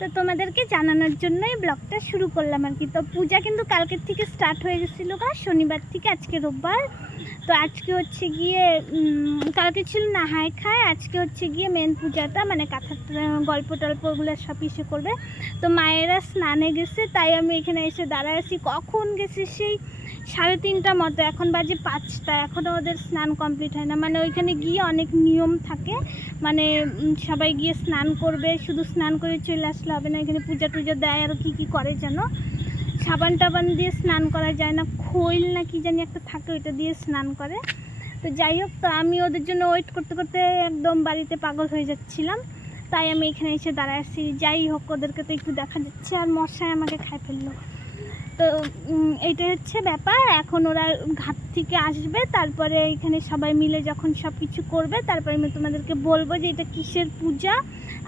তো তোমাদেরকে জানানোর জন্যই ব্লগটা শুরু করলাম আর কি। তো পূজা কিন্তু কালকের থেকে স্টার্ট হয়ে গেছিলো শনিবার থেকে, আজকে রোববার। তো আজকে হচ্ছে গিয়ে কালকে ছিল নাহায় খায়, আজকে হচ্ছে গিয়ে মেন পূজাটা, মানে কাঁথার গল্প টল্পগুলো সব ইসে করবে। তো মায়েরা স্নানে গেছে, তাই আমি এখানে এসে দাঁড়ায় আছি। কখন গেছে সেই 3:30 মতো, এখন বাজে 5টা, এখনও ওদের স্নান কমপ্লিট হয় না। মানে ওইখানে গিয়ে অনেক নিয়ম থাকে, মানে সবাই গিয়ে স্নান করবে, শুধু স্নান করে চলে আসলে হবে না, এখানে পূজা টুজা দেয় আরও কী কী করে যেন, সাবান টাবান দিয়ে স্নান করা যায় না, খৈল না কি জানি একটা থাকে, ওইটা দিয়ে স্নান করে। তো যাই হোক, তো আমি ওদের জন্য ওয়েট করতে করতে একদম বাড়িতে পাগল হয়ে যাচ্ছিলাম, তাই আমি এখানে এসে দাঁড়ায় আসছি। যাই হোক, ওদেরকে তো একটু দেখা যাচ্ছে, আর মশায় আমাকে খাই ফেললো। তো এইটাই হচ্ছে ব্যাপার। এখন ওরা ঘাট থেকে আসবে, তারপরে এখানে সবাই মিলে যখন সব কিছু করবে, তারপরে আমি তোমাদেরকে বলবো যে এটা কিসের পূজা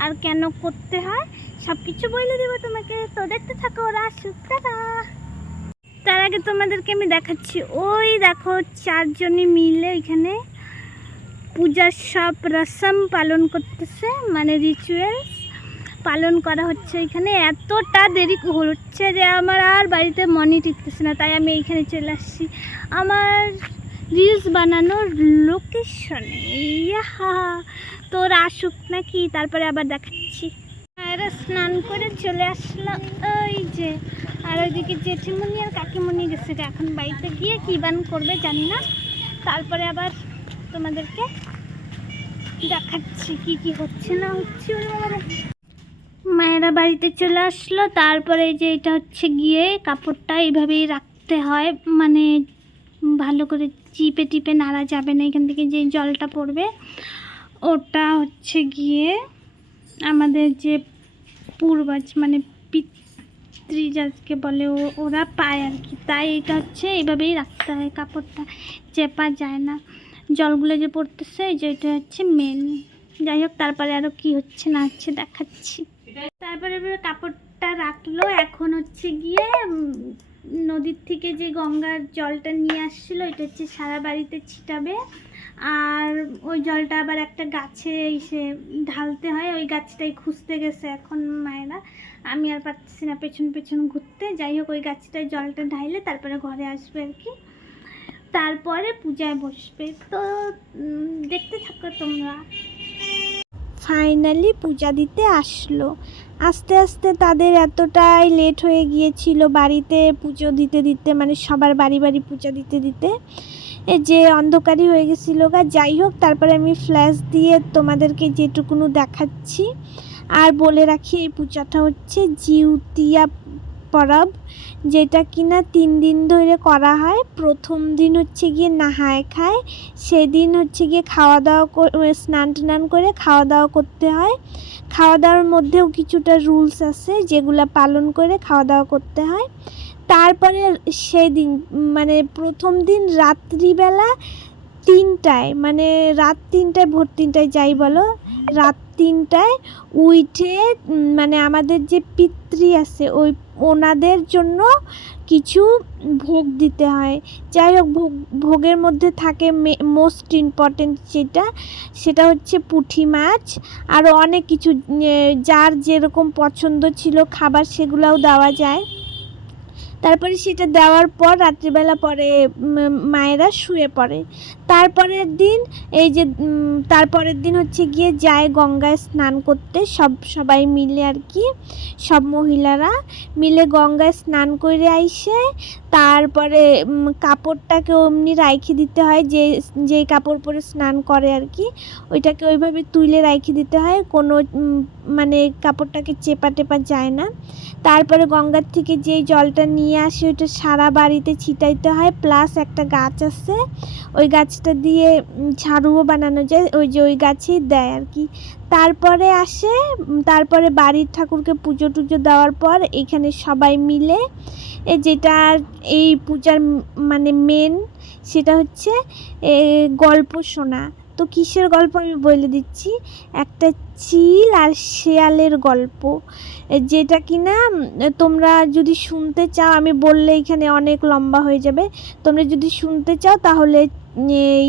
আর কেন করতে হয়, সব কিছু বলে দেবো তোমাকে। তো দেখতে থাকো, ওরা আসুক। তার আগে তোমাদেরকে আমি দেখাচ্ছি, ওই দেখো 4 জনে মিলে এখানে পূজার সব রসম পালন করতেছে, মানে রিচুয়ালস পালন করা হচ্ছে এখানে। এতটা দেরি হচ্ছে যে আমার আর বাড়িতে মনে টিকতেছে না, তাই আমি এইখানে চলে আসছি আমার রিলস বানানোর লোকেশনে। ইয়া, তোর আসুক নাকি, তারপরে আবার দেখাচ্ছি। এরা স্নান করে চলে আসলো ওই যে, আর ওইদিকে জেঠিমণি আর কাকিমণি গেছে, এখন বাড়িতে গিয়ে কী বান করবে জানি না, তারপরে আবার তোমাদেরকে দেখাচ্ছি কি কি হচ্ছে না হচ্ছে। মায়েরা বাড়িতে চলে আসলো, তারপরে যে এটা হচ্ছে গিয়ে কাপড়টা এইভাবেই রাখতে হয়, মানে ভালো করে চিপে টিপে নাড়া যাবে না, এখান থেকে যে জলটা পড়বে ওটা হচ্ছে গিয়ে আমাদের যে পূর্বজ, মানে পিতৃ যাকে বলে ওরা পায় আর কি, তাই এটা হচ্ছে এইভাবেই রাখতে হয়, কাপড়টা চেপা যায় না। জলগুলো যে পড়তেছে এই যে এটা হচ্ছে মেন। যাই হোক, তারপরে আরও কি হচ্ছে না হচ্ছে দেখাচ্ছি। তারপরে কাপড়টা রাখলো, এখন হচ্ছে গিয়ে নদীর থেকে যে গঙ্গার জলটা নিয়ে আসছিলো এটা হচ্ছে সারা বাড়িতে ছিটাবে, আর ওই জলটা আবার একটা গাছে এসে ঢালতে হয়, ওই গাছটাই খুঁজতে গেছে এখন মায়েরা, আমি আর পারতেছি না পেছন পেছন ঘুরতে। যাই হোক, ওই গাছটায় জলটা ঢাইলে তারপরে ঘরে আসবে আর কি, তারপরে পূজায় বসবে। তো দেখতে থাকো তোমরা। ফাইনালি পূজা দিতে আসলো। আস্তে আস্তে তাদের এতটাই লেট হয়ে গিয়েছিল বাড়িতে পুজো দিতে দিতে, মানে সবার বাড়ি বাড়ি পূজা দিতে দিতে যে অন্ধকারই হয়ে গেছিলো গা। যাই হোক, তারপরে আমি ফ্ল্যাশ দিয়ে তোমাদেরকে যেটুকুনো দেখাচ্ছি। আর বলে রাখি, এই পূজাটা হচ্ছে জিউতিয়া পরব, যেটা কিনা 3 দিন ধরে করা হয়। প্রথম দিন হচ্ছে গিয়ে নাহায় খায়, সেদিন হচ্ছে গিয়ে খাওয়া দাওয়া স্নান টান করে খাওয়া দাওয়া করতে হয়। খাওয়া দাওয়ার মধ্যেও কিছুটা রুলস আছে যেগুলো পালন করে খাওয়া দাওয়া করতে হয়। তারপরে সেদিন মানে প্রথম দিন রাত্রিবেলা 3টায়, মানে রাত 3টায় ভোর 3টায় যাই বলো, রাত 3টায় উঠে মানে আমাদের যে পিতৃ আছে ওনাদের জন্য কিছু ভোগ দিতে হয়। যাই হোক, ভোগের মধ্যে থাকে মোস্ট ইম্পর্টেন্ট সেটা হচ্ছে পুঁটি মাছ, আরও অনেক কিছু যার যেরকম পছন্দ ছিল খাবার সেগুলোও দেওয়া যায়। তারপরে সেটা দেওয়ার পর রাত্রিবেলা পরে মায়েরা শুয়ে পড়ে। তারপরের দিন হচ্ছে গিয়ে যায় গঙ্গায় স্নান করতে, সবাই মিলে আর কি, সব মহিলারা মিলে গঙ্গায় স্নান করে আইসে তারপরে কাপড়টাকে অমনি রাইখে দিতে হয়, যেই কাপড় পরে স্নান করে আর কি, ওইটাকে ওইভাবে তুলে রাইখে দিতে হয়, কোনো মানে কাপড়টাকে চেপা টেপা যায় না। তারপরে গঙ্গার থেকে যেই জলটা নিয়ে আসে ওইটা সারা বাড়িতে ছিটাইতে হয়, প্লাস একটা গাছ আছে, ওই গাছটা দিয়ে ঝাড়ুও বানানো যায়, ওই গাছেই দেয় আর কি। তারপরে বাড়ির ঠাকুরকে পুজো টুজো দেওয়ার পর এখানে সবাই মিলে যেটা এই পূজার মানে মেন, সেটা হচ্ছে গল্প শোনা। তো কিসের গল্প আমি বলে দিচ্ছি, একটা চিল আর শেয়ালের গল্প, যেটা কিনা তোমরা যদি শুনতে চাও, আমি বললে এখানে অনেক লম্বা হয়ে যাবে, তোমরা যদি শুনতে চাও তাহলে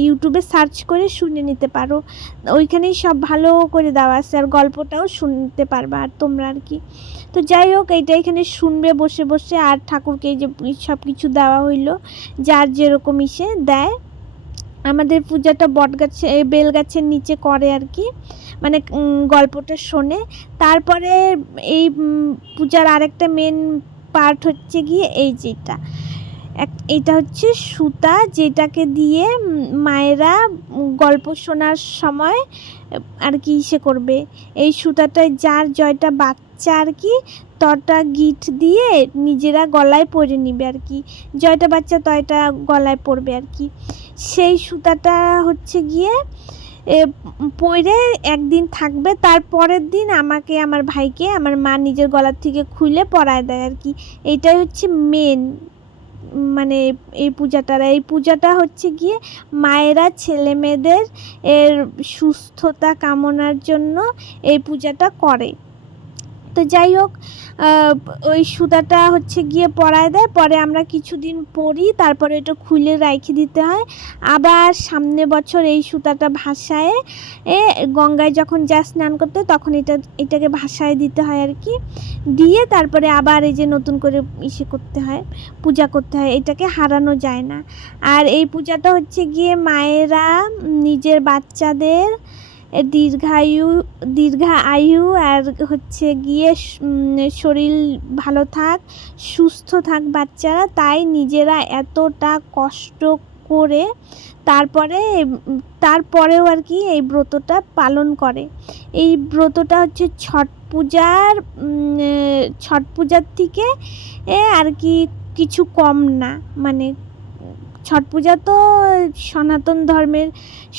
ইউটিউবে সার্চ করে শুনে নিতে পারো, ওইখানেই সব ভালো করে দেওয়া আছে, আর গল্পটাও শুনতে পারবা আর তোমরা আর কি। তো যাই হোক, এইটা এখানে শুনবে বসে বসে, আর ঠাকুরকে যে সব কিছু দেওয়া হইলো যার যেরকম ইসে দেয়। আমাদের পূজাটা বটগাছে বেল গাছের নিচে করে আর কি, মানে গল্পটা শোনে। তারপরে এই পূজার আরেকটা মেন পার্ট হচ্ছে গিয়ে এই যেটা এইটা হচ্ছে সুতা, যেটাকে দিয়ে মায়েরা গল্প শোনার সময় আর কি ইসে করবে, এই সুতাটায় যার জয়টা বাচ্চা আর কি তটা গিট দিয়ে নিজেরা গলায় পরে নিবে আর কি, জয়টা বাচ্চা তয়টা গলায় পরবে আর কি। সেই সুতাটা হচ্ছে গিয়ে পরে একদিন থাকবে, তারপরের দিন আমাকে আমার ভাইকে আমার মা নিজের গলার থেকে খুলে পরায় দেয় আর কি। এইটাই হচ্ছে মেন, মানে এই পূজাটা হচ্ছে গিয়ে মায়েরা ছেলে মেয়েদের এর সুস্থতা কামনার জন্য এই পূজাটা করে। তো যাই হোক, ওই সুতাটা হচ্ছে গিয়ে পরায় দেয়, পরে আমরা কিছুদিন পরি, তারপরে এটা খুলে রাইখে দিতে হয়। আবার সামনে বছর এই সুতাটা ভাসায় গঙ্গায় যখন যা স্নান করতে তখন এটাকে ভাসায় দিতে হয় আর কি, দিয়ে তারপরে আবার এই যে নতুন করে ইসে করতে হয়, পূজা করতে হয়, এটাকে হারানো যায় না। আর এই পূজাটা হচ্ছে গিয়ে মায়েরা নিজের বাচ্চাদের দীর্ঘায়ু আর হচ্ছে গিয়ে শরীর ভালো থাক, সুস্থ থাক বাচ্চারা, তাই নিজেরা এতটা কষ্ট করে তারপরেও আর কি এই ব্রতটা পালন করে। এই ব্রতটা হচ্ছে ছট পূজার থেকে আর কি কিছু কম না, মানে ছট পূজা তো সনাতন ধর্মের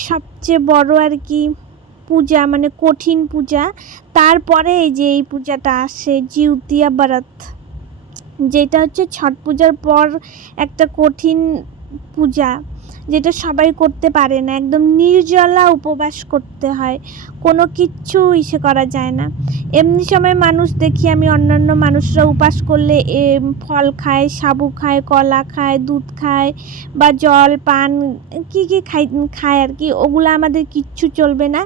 সবচেয়ে বড় আর কি পূজা, মানে কঠিন পূজা। তারপরে এই যে এই পূজাটা আসে জিউতিয়া ব্রত, যেটা হচ্ছে ছট পূজার পর একটা কঠিন পূজা, যেটা সবাই করতে পারে না, একদম নির্জলা উপবাস করতে হয়, কোনো কিচ্ছু ইসে করা যায় না। এমনি সময় মানুষ দেখি আমি অন্যান্য মানুষরা উপাস করলে ফল খায়, সাবু খায়, কলা খায়, দুধ খায় বা জল পান কী খায় আর কি, ওগুলো আমাদের কিচ্ছু চলবে না,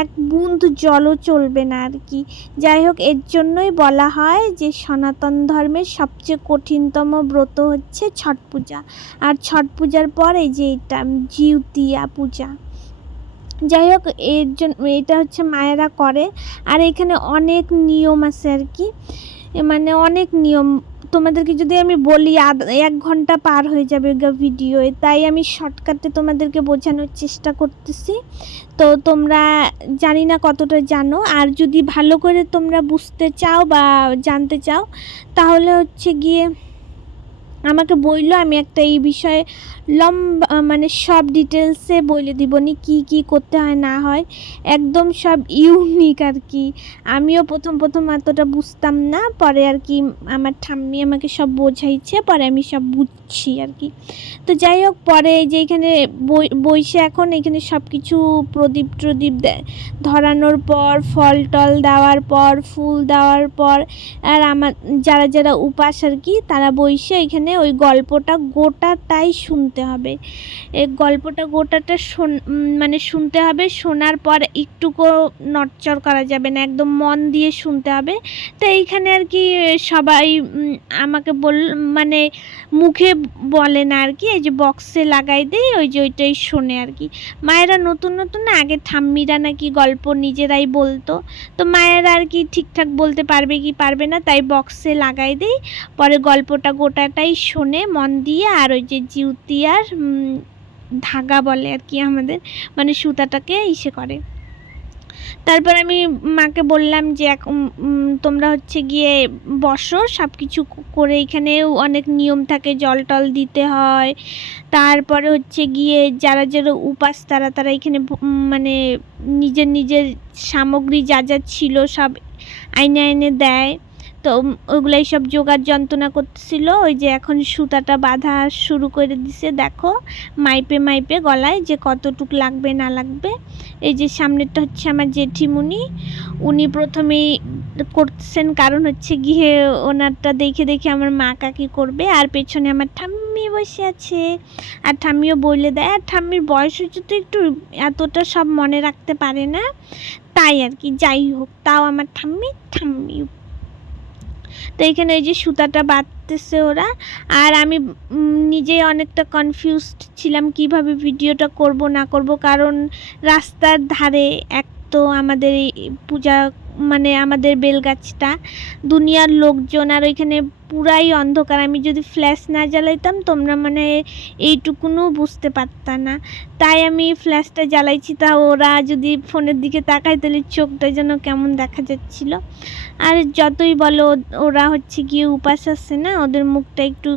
এক বুঁদ জলও চলবে না আর কি। যাই হোক, এর জন্যই বলা হয় যে সনাতন ধর্মের সবচেয়ে কঠিনতম ব্রত হচ্ছে ছট পূজা, আর ছট পূজার পর এই যে এটা জিউতিয়া পূজা। যাই হোক, এর জন্য এটা হচ্ছে মায়েরা করে। আর এখানে অনেক নিয়ম আছে আর কি, মানে অনেক নিয়ম, তোমাদেরকে যদি আমি বলি 1 ঘন্টা পার হয়ে যাবে ভিডিওয়ে, তাই আমি শর্টকাটে তোমাদেরকে বোঝানোর চেষ্টা করতেছি। তো তোমরা জানি না কতটা জানো, আর যদি ভালো করে তোমরা বুঝতে চাও বা জানতে চাও তাহলে হচ্ছে গিয়ে আমাকে বললো, আমি একটা এই বিষয়ে লম্বা মানে সব ডিটেলসে বলে দিবনি কি করতে হয় না হয়, একদম সব ইউনিক আর কি। আমিও প্রথম এতটা বুঝতাম না, পরে আর কি আমার ঠাম্মি আমাকে সব বোঝাইছে, পরে আমি সব বুঝছি আর কি। তো যাই হোক, পরে যে এখানে বইসে এখন এখানে সব কিছু প্রদীপ ধরানোর পর, ফল টল দেওয়ার পর, ফুল দেওয়ার পর, আর আমার যারা উপাস আর কি তারা বইসে এখানে ওই গল্পটা গোটাটাই শুনতে হবে, এই গল্পটা গোটাটা মানে শুনতে হবে, শোনার পর একটুকু নড়চড় করা যাবে না, একদম মন দিয়ে শুনতে হবে। তো এইখানে আর কি সবাই আমাকে মানে মুখে বলে না আর কি, এই যে বক্সে লাগাই দেয়, ওই যে ওইটাই শোনে আর কি। মায়েরা নতুন না, আগে ঠাম্মিরা নাকি গল্প নিজেরাই বলতো, তো মায়েরা আর কি ঠিকঠাক বলতে পারবে কি পারবে না, তাই বক্সে লাগাই দেই, পরে গল্পটা গোটাটাই শোনে মন দিয়ে। আর ওই যে জিউতিয়ার ধাগা বলে আর কি আমাদের, মানে সুতাটাকে ইসে করে। তারপর আমি মাকে বললাম যে তোমরা হচ্ছে গিয়ে বসো, সব কিছু করে, এখানেও অনেক নিয়ম থাকে, জল টল দিতে হয়। তারপরে হচ্ছে গিয়ে যারা উপাস তারা এখানে মানে নিজের সামগ্রী যা ছিল সব আইনে দেয়। তো তো ওগুলাই সব জোগাড় যন্ত্রণা করতেছিল। ওই যে এখন সুতাটা বাঁধা শুরু করে দিছে, দেখো মাইপে মাইপে গলায় যে কতটুক লাগবে না লাগবে। এই যে সামনেরটা হচ্ছে আমার জেঠিমুনি, উনি প্রথমেই করতেছেন, কারণ হচ্ছে গিয়ে ওনারটা দেখে দেখে আমার মা কাকি করবে। আর পেছনে আমার ঠাম্মি বসে আছে, আর ঠাম্মিও বলে দেয়। আর ঠাম্মির বয়স হচ্ছে তো একটু, এতটা সব মনে রাখতে পারে না, তাই আর কি। যাই হোক, তাও আমার ঠাম্মি। তো এখানে এই যে সুতাটা বাঁধতেছে ওরা, আর আমি নিজে অনেকটা কনফিউজড ছিলাম কিভাবে ভিডিওটা করব না করব, কারণ রাস্তার ধারে এক তো আমাদের এই পূজা মানে আমাদের বেলগাছটা, দুনিয়ার লোকজন, আর ওইখানে পুরাই অন্ধকার। আমি যদি ফ্ল্যাশ না জ্বালাইতাম তোমরা মানে এইটুকুনও বুঝতে পারতা না, তাই আমি ফ্ল্যাশটা জ্বালাইছি। তা ওরা যদি ফোনের দিকে তাকায় তাহলে চোখটা যেন কেমন দেখা যাচ্ছিল। আর যতই বলো ওরা হচ্ছে গিয়ে উপাস আছে না, ওদের মুখটা একটু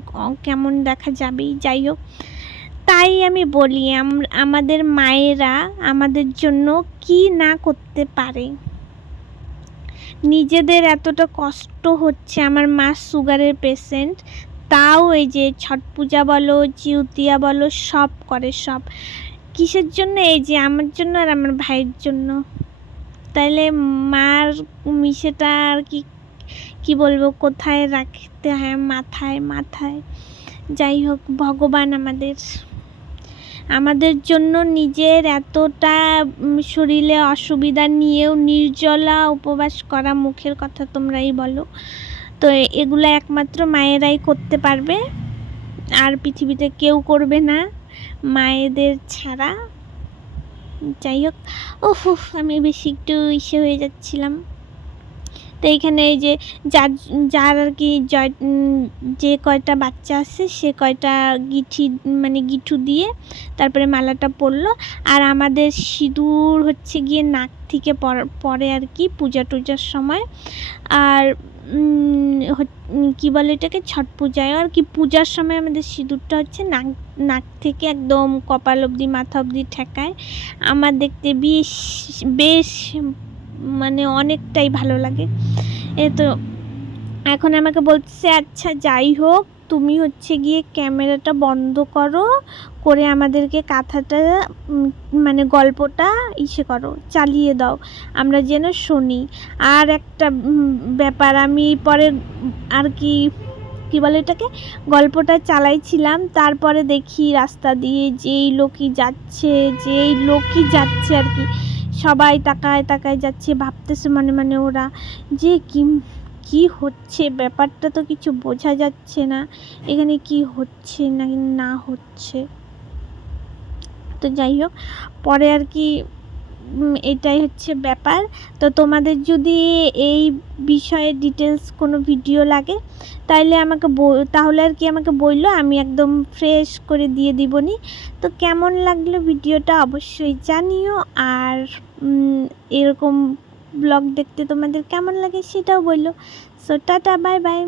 কেমন দেখা যাবেই। যাই হোক, তাই আমি বলি আমাদের মায়েরা আমাদের জন্য কি না করতে পারে। নিজেদের এতটা কষ্ট হচ্ছে, আমার মা সুগারের পেশেন্ট, তাও এই যে ছট পূজা বলো, জিউতিয়া বলো, সব করে। সব কিসের জন্য? এই যে আমার জন্য আর আমার ভাইয়ের জন্য। তাইলে মার মিশেটা আর কি বলবো, কোথায় রাখতে হয়? মাথায়। যাই হোক, ভগবান আমাদের জন্য নিজের এতটা শরীরে অসুবিধা নিয়েও নির্জলা উপবাস করা, মুখের কথা তোমরাই বলো। তো এগুলো একমাত্র মায়েরাই করতে পারবে, আর পৃথিবীতে কেউ করবে না মায়েদের ছাড়া। যাই হোক, আমি বেশি একটু ইসে হয়ে যাচ্ছিলাম। তো এইখানে এই যে যার আর কি যে কয়টা বাচ্চা আছে সে কয়টা গিঠু দিয়ে তারপরে মালাটা পরলো। আর আমাদের সিঁদুর হচ্ছে গিয়ে নাক থেকে পরে আর কি পূজা টুজার সময়। আর কি বলে এটাকে, ছট পূজায় আর কি, পূজার সময় আমাদের সিঁদুরটা হচ্ছে নাক থেকে একদম কপাল অবধি, মাথা অবধি ঠেকায়। আমার দেখতে বেশ মানে অনেকটাই ভালো লাগে। তো এখন আমাকে বলছে, আচ্ছা যাই হোক, তুমি হচ্ছে গিয়ে ক্যামেরাটা বন্ধ করে আমাদেরকে কাঁথাটা মানে গল্পটা করো, চালিয়ে দাও, আমরা যেন শুনি। আর একটা ব্যাপার, আমি পরে আর কি বলে এটাকে, গল্পটা চালাইছিলাম, তারপরে দেখি রাস্তা দিয়ে যেই লোকই যাচ্ছে আর কি, সবাই তাকায় যাচ্ছে, ভাবতেছে মানে ওরা যে কি হচ্ছে, ব্যাপারটা তো কিছু বোঝা যাচ্ছে না, এখানে কি হচ্ছে না হচ্ছে। তো যাই হোক, পরে আর কি এটাই হচ্ছে ব্যাপার। তো তোমাদের যদি এই বিষয়ে ডিটেলস কোনো ভিডিও লাগে তাহলে আর কি আমাকে বললো, আমি একদম ফ্রেশ করে দিয়ে দিবনি। তো কেমন লাগলো ভিডিওটা অবশ্যই জানিও, আর এরকম ব্লগ দেখতে তোমাদের কেমন লাগে সেটাও বললো। So tata, bye bye.